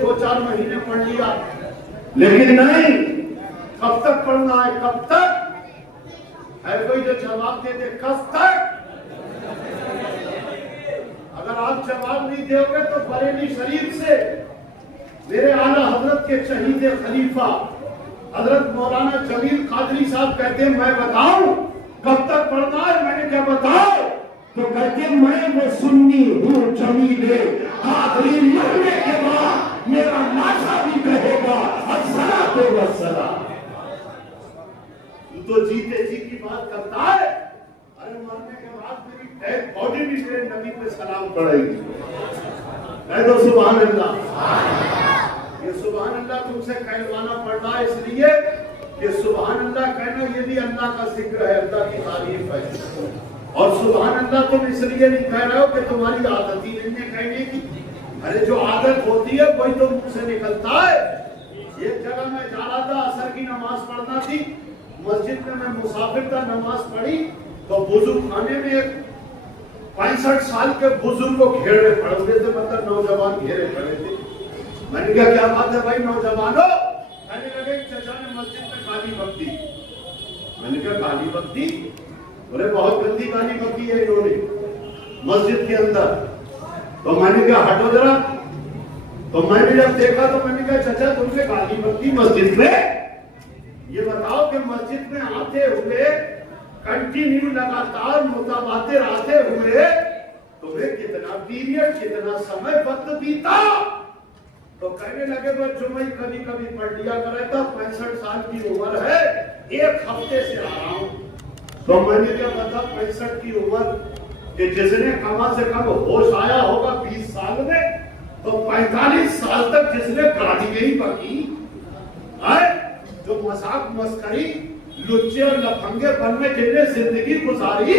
2 4 مہینے پڑھ لیا. لیکن نہیں، کب تک پڑھنا ہے؟ کب تک؟ ہے کوئی جو جواب دے دے کب تک؟ اگر آپ جواب نہیں دے گے تو بریلی شریف سے میرے اعلیٰ حضرت کے شہید خلیفہ حضرت مولانا جمیل قادری صاحب کہتے ہیں میں بتاؤں کب تک پڑھنا ہے؟ میں نے کیا بتاؤ؟ تو کہتے ہیں میں وہ سنی ہوں جمیل قادری مرنے کے بعد میرا ناشا بھی کہے گا الصلاۃ والسلام. تو جیتے جی کی بات کرتا ہے، ارے مرنے کے بعد میری ڈیڈ باڈی بھی میرے نبی پہ سلام پڑھے گی. کہہ دو سبحان اللہ. یہ سبحان اللہ تم سے کہلوانا پڑتا ہے اس لیے کہ سبحان اللہ کہنا یہ بھی اللہ کا ذکر ہے، اللہ کی تعریف ہے. اور سبحان اللہ تم اس لیے نہیں کہہ رہے ہو کہ تمہاری عادت ہی نہیں ہے کہنے کی. ارے جو عادت ہوتی ہے وہی تو منہ سے نکلتا ہے. ایک جگہ میں جا رہا تھا، عصر کی نماز پڑھنا تھی، مسجد میں مسافر تھا، نماز پڑھی تو بزرگ خانے میں ایک 65 سال کے بزرگ کو گھیرے پڑے ہوئے تھے، مطلب نوجوان گھیرے پڑے تھے. میں نے کہا کیا بات ہے بھائی نوجوانوں؟ کہنے لگے چچا نے مسجد میں گالی بک دی. میں نے کہا گالی بک دی؟ بولے بہت گندی گالی بکی ہے انہوں نے مسجد کے اندر. تو میں نے کہا ہٹو ذرا. تو میں نے جب دیکھا تو میں نے کہا چچا تم سے گالی بکی مسجد میں؟ یہ بتاؤ کہ مسجد میں آتے ہوئے کنٹینیو لگاتار متبادر آتے ہوئے تمہیں کتنا پیریڈ کتنا سمے وقت بیتا؟ تو کہنے لگے بس جو میں کبھی کبھی پڑھ لیا کرا تھا 65 سال کی عمر ہے 1 ہفتے سے آ رہا ہوں. تو میں نے کیا پتا 65 کی عمر کہ جس نے کم سے کم ہوش آیا ہوگا 20 سال میں تو 45 سال تک جس نے گالی نہیں بکی جو مذاق مسکری لچے اور لفنگے بن میں جن نے زندگی گزاری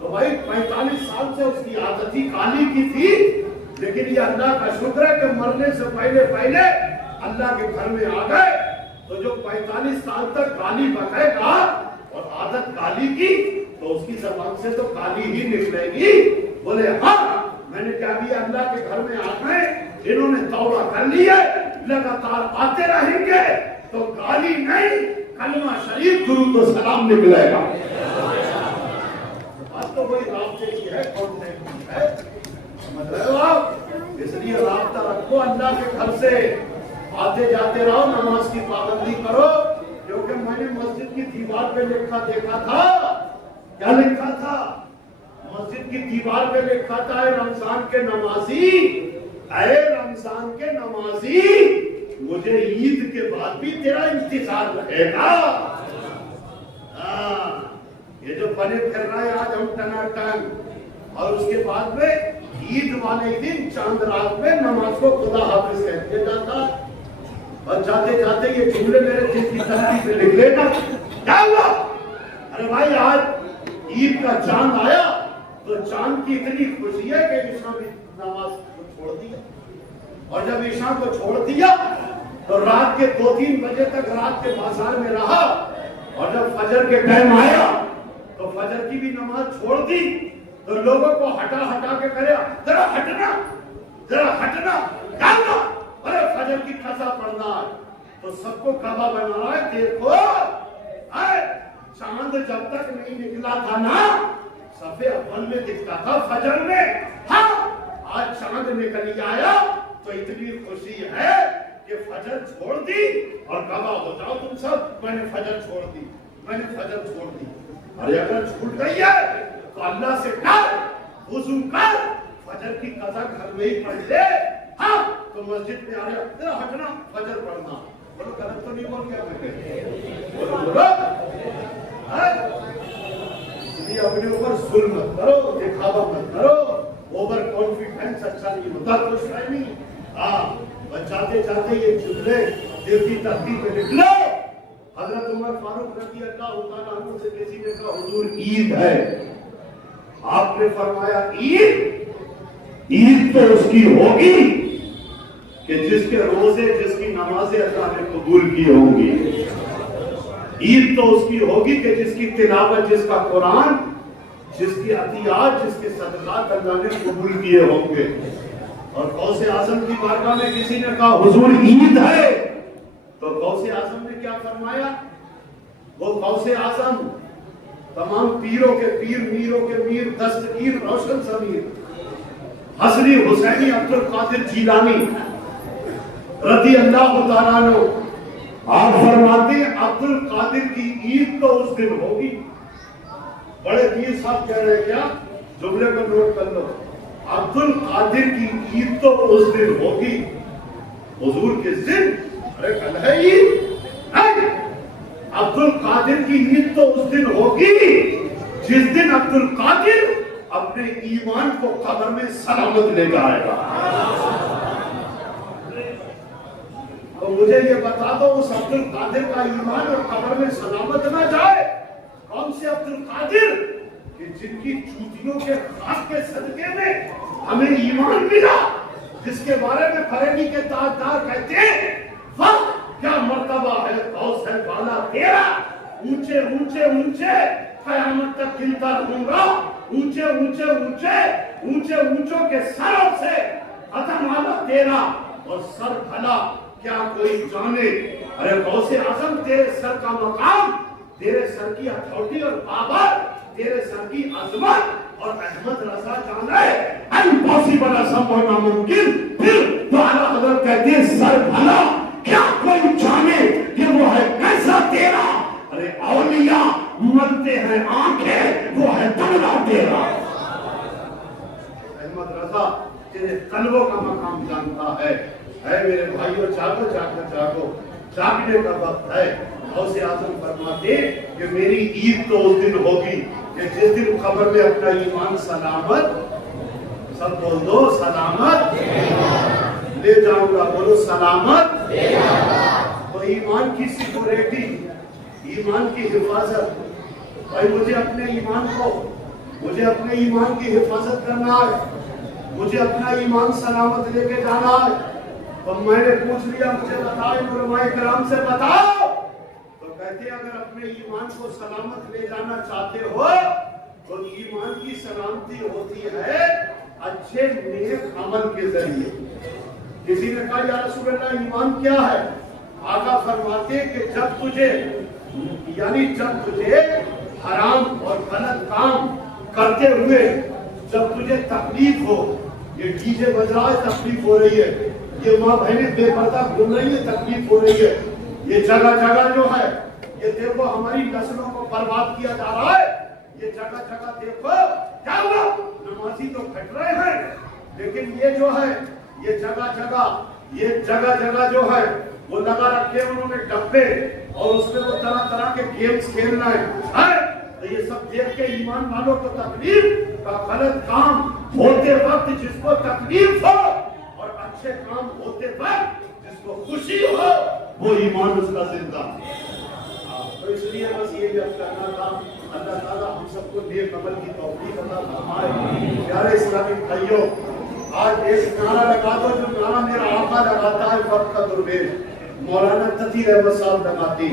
تو بھائی 45 سال سے اس کی عادت ہی گالی کی تھی. لیکن یہ اللہ کا شکر ہے کہ مرنے سے پہلے اللہ کے گھر میں آ گئے. تو جو 45 سال تک گالی بکے گا اور عادت گالی کی تو اس کی زبان سے تو گالی ہی نکلے گی. بولے ہاں میں نے کہا بھی اللہ کے گھر میں آ گئے انہوں نے توبہ کر لی ہے لگاتار آتے رہیں گے تو گالی نہیں کلمہ شریف درود و سلام نکلے گا. بات تو وہی رابطے کی ہے کون ہے سمجھ رہے ہو آپ؟ اس لیے رابطہ رکھو اللہ کے گھر سے آتے جاتے رہو نماز کی پابندی کرو. کیونکہ میں نے مسجد کی دیوار پہ لکھا دیکھا تھا. کیا لکھا تھا؟ مسجد کی دیوار پہ لکھا تھا اے رمضان کے نمازی اے رمضان کے نمازی مجھے عید کے بعد بھی تیرا انتظار رہے گا. یہ جو بنے پھر رہا ہے آج ہم ٹناٹن اور اس کے بعد میں عید والے دن چاند رات میں نماز کو خدا حافظ کہہ دیا جاتا. اور جاتے جاتے یہ جملے میرے دل کی تسلی پہ لکھ لینا. کیا ہوا؟ ارے بھائی آج عید کا چاند آیا تو چاند کی اتنی خوشی ہے کہ عشاء بھی نماز کو چھوڑ دیا. اور جب عشاء کو چھوڑ دیا تو رات کے 2-3 بجے تک رات کے بازار میں رہا. اور جب فجر کے ٹائم آیا تو فجر کی بھی نماز چھوڑ دی. تو لوگوں کو ہٹا کے کرے ذرا ہٹنا ڈالنا. ارے فجر کی قضا پڑھنا ہے تو سب کو کعبہ بنا رہا ہے. دیکھو چاند جب تک نہیں نکلا تھا نا صفحے اول میں دکھتا تھا فجر میں. ہاں آج چاند نکل آیا تو اتنی خوشی ہے کہ فجر چھوڑ دی اور کعبہ ہو جاؤ تم سب. میں نے فجر چھوڑ دی. ارے اگر چھوٹ گئی ہے تو اللہ سے ڈر وضو کر فجر کی قضا گھر میں ہی پڑھ لے. ہاں تو مسجد میں آ رہا ہٹنا فجر پڑھنا. بولو غلط تو نہیں بول گیا بولو اس لیے اپنے اوپر ظلم مت کرو دکھاوا مت کرو. اوور کانفیڈنس اچھا نہیں ہوتا کچھ نہیں. ہاں جاتے یہ جملے دل کی ترتیب پہ لکھ لو. حضرت عمر فاروق رضی اللہ تعالیٰ عنہ سے کسی نے کہا حضور عید ہے. آپ نے فرمایا عید تو اس کی ہوگی کہ جس کے روزے جس کی نمازیں اللہ نے قبول کی ہوں گی. عید تو اس کی ہوگی کہ جس کی تلاوت جس کا قرآن جس کی عطیات جس کے صدقات اللہ نے قبول کیے ہوں گے. اور غوث اعظم کی بارگاہ میں کسی نے کہا حضور عید ہے تو غوث اعظم نے کیا فرمایا؟ وہ غوث اعظم تمام پیروں کے پیر میروں کے میر دستگیر روشن ضمیر حسنی حسینی عبد القادر جیلانی رضی اللہ تعالیٰ عنہ آپ فرماتے ہیں عبد القادر کی عید تو اس دن ہوگی. بڑے پیر صاحب کہہ رہے کیا جملے کو نوٹ کر لو. عبد القادر کی عید تو اس دن ہوگی. حضور کس دن؟ ارے کل ہے عید. عبد القادر کی عید تو اس دن ہوگی جس دن عبد القادر اپنے ایمان کو قبر میں سلامت لے جائے گا. تو مجھے یہ بتا دو اس عبد القادر کا ایمان اور قبر میں سلامت نہ جائے. کون سے عبد القادر کہ جن کی چوٹیوں کے خاک کے صدقے میں ہمیں ایمان ملا, جس کے بارے میں بریلی کے تاجدار کہتے ہیں واہ کیا مرتبہ ہے غوث ہے بالا تیرا, اونچے اونچے اونچے قیامت تک گنتا رہوں گا, اونچے اونچے اونچے اونچے اونچوں کے سروں سے ختم آلا تیرا اور سر بھلا کیا کوئی جانے. ارے غوث اعظم تیرے سر کا مقام تیرے سر کی اتھارٹی اور پاور، تیرے سر کی عظمت، اور احمد رضا جانا ہے امپاسبل اسمبھو ناممکن. پھر تو اعلیٰ حضرت کہتے ہیں سر بھلا کیا کوئی جانے کہ وہ ہے کیسا تیرا. ارے اولیاء ملتے ہیں آنکھیں، وہ ہے تگڑا تیرا. احمد رضا تیرے قلبوں کا مقام جانتا ہے. اے میرے بھائیوں، جاگو جاگو جاگو، جاگنے کا وقت ہے. غوث اعظم فرماتے کہ میری عید تو اس دن ہوگی کہ جس دن قبر میں اپنا ایمان سلامت، سب بول دو سلامت لے جاؤں گا. بولو سلامت. تو ایمان کی سیکورٹی، ایمان کی حفاظت. بھائی مجھے اپنے ایمان کو، مجھے اپنے ایمان کی حفاظت کرنا ہے، مجھے اپنا ایمان سلامت لے کے جانا ہے. تو میں نے پوچھ لیا مجھے بتائے علماء کرام سے بتاؤ. تو کہتے اگر اپنے ایمان کو سلامت لے جانا چاہتے ہو تو ایمان کی سلامتی ہوتی ہے اچھے نیک عمل کے ذریعے. کسی نے کہا یا رسول اللہ ایمان کیا ہے؟ آقا فرماتے کہ جب تجھے، یعنی جب تجھے حرام اور غلط کام کرتے ہوئے جب تجھے تکلیف ہو، یہ ڈی جے بج رہا ہے تکلیف ہو رہی ہے، یہ ماں بہنیں بے پردہ گھوم رہی ہے تکلیف ہو رہی ہے، یہ جگہ جگہ جو ہے یہ دیکھو ہماری نسلوں کو برباد کیا جا رہا ہے. یہ جگہ جگہ دیکھو کیا ہوا، نمازی تو پھٹ رہے ہیں لیکن یہ جو ہے یہ جگہ جگہ جو ہے وہ لگا رکھے انہوں نے ڈبے اور اس میں وہ طرح طرح کے گیمز کھیلنا ہے. تو یہ سب دیکھ کے ایمان والوں کو تکلیف کا غلط کام ہوتے وقت جس کو تکلیف ہو اور اچھے کام ہوتے وقت جس کو خوشی ہو وہ ایمان اس کا زندہ. تو اس لیے بس یہ جب کرنا تھا. اللہ تعالیٰ ہم سب کو نیک عمل کی توفیق عطا فرمائے. پیارے اسلامی بھائیوں، آج ایک نعرہ لگا دو جو نعرہ میرا آقا لگاتا ہے وقت کا درویش، مولانا تقی احمد صاحب لگاتی.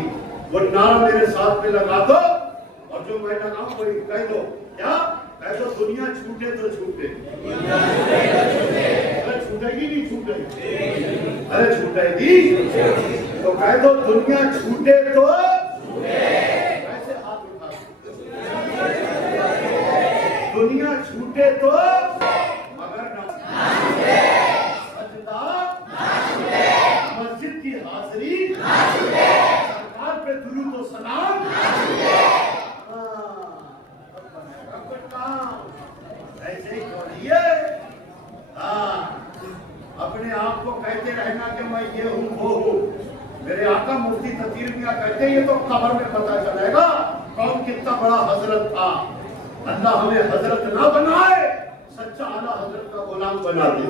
وہ نعرہ میرے ساتھ میں لگا دو اور جو میں لگاؤں وہی کہہ دو. کیا کہہ دو؟ دنیا چھوٹے تو چھوٹے. ارے چھوٹے گی نہیں چھوٹے گی؟ ارے چھوٹے گی تو کہہ دو دنیا چھوٹے تو ایسے ہاتھ اٹھا. دنیا چھوٹے تو مگر نہ سجدہ، مسجد کی حاضری، سرکار پہ درود و سلام، ایسے ہی چھوڑیے. اپنے آپ کو کہتے رہنا کہ میں یہ ہوں وہ ہوں. میرے آقا مفتی تطہیر میاں کہتے ہیں یہ تو قبر میں پتہ چلے گا کون کتنا بڑا حضرت تھا. اللہ ہمیں حضرت نہ بنائے، سچا اعلیٰ حضرت کا غلام بنا دے،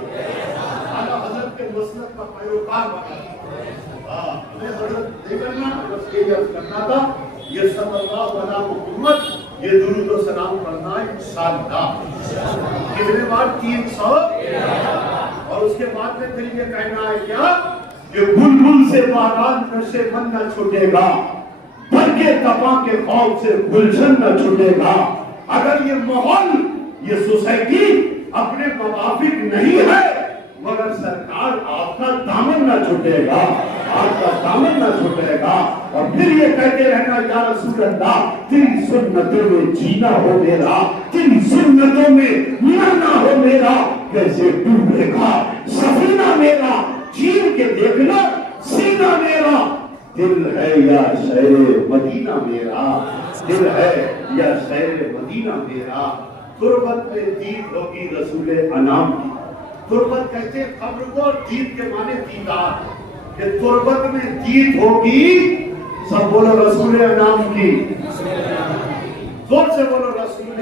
اعلیٰ حضرت کے مسلک کا پیروکار بنا دے. ہمیں حضرت نہیں کرنا، بس یہ عرض کرنا تھا. یہ صلی اللہ علیہ محمد، یہ درود و سلام پڑھنا انشاءاللہ. کتنے بار؟ 300. اور اس کے بعد میں پھر یہ کہنا ہے کیا کہ بلبل سے بہرحال نشے من نہ چھوٹے گا، برگے تپا کے خوف سے گلشن نہ چھوٹے گا. اگر یہ ماحول، یہ سوسائٹی اپنے موافق نہیں ہے مگر سرکار آپ کا دامن نہ چھوٹے گا، آپ کا دامن نہ چھوٹے گا. اور پھر یہ کہتے رہنا یا رسول اللہ تیری سنتوں میں جینا ہو میرا، تیری سنتوں میں مرنا ہو میرا. کیسے ڈوبے گا سفینہ میرا، چین کے دیکھنا سینہ میرا. دل ہے یا شہر مدینہ میرا، دل ہے یا شہر مدینہ میرا. تربت میں دید ہوگی رسول انام کی. تربت کہتے ہیں قبر کو، دید کے معنی دیدار، کہ تربت میں دید ہوگی. سب بولو رسول انام کی، زور سے بولو رسول.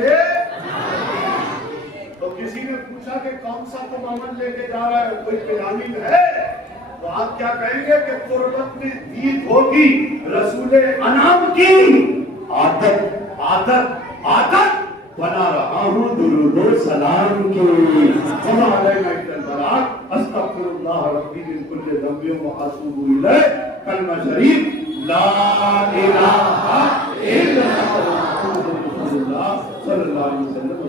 تو کسی نے پوچھا کہ کون سا تم عمل لے کے جا رہا ہے، کوئی پلاننگ ہے؟ تو آپ کیا کہیں گے کہ تربت میں دید ہوگی رسول انام کی. عادت عادت عادت بنا رہا ہوں درود و سلام کی. وما علینا الا البلاغ. استغفر اللہ ربی من کل ذنب واتوب الیہ. کلمہ شریف لا الہ الا اللہ محمد رسول اللہ صلی اللہ علیہ وسلم.